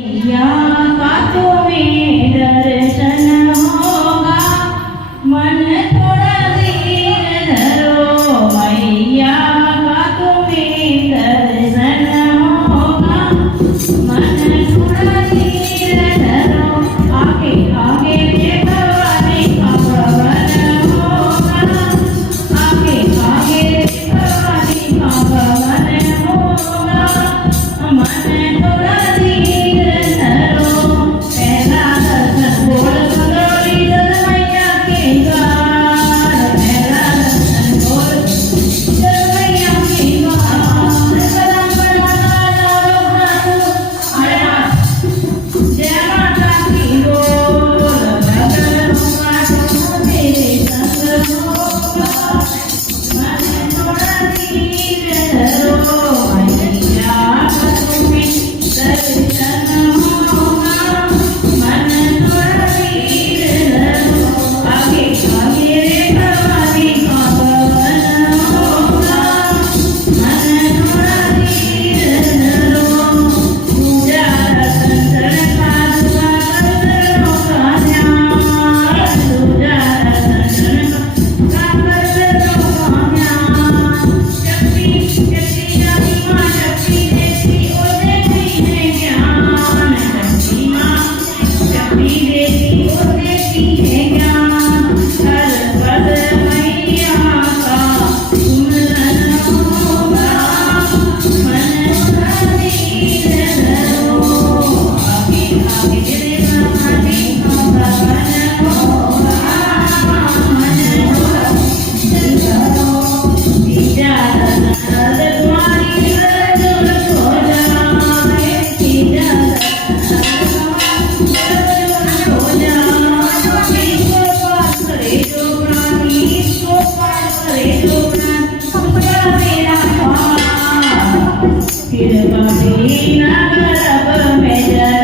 यहाँ का तुम्हें दर्शन होगा, मन थोड़ा धीर धरो। मैया का तुम्हें दर्शन होगा, मन थोड़ा धीर धरो। आगे आगे भवानी का भवन होगा, आगे आगे भवानी का भवन होगा, मन थोड़ा फिर कभी न गर्भ में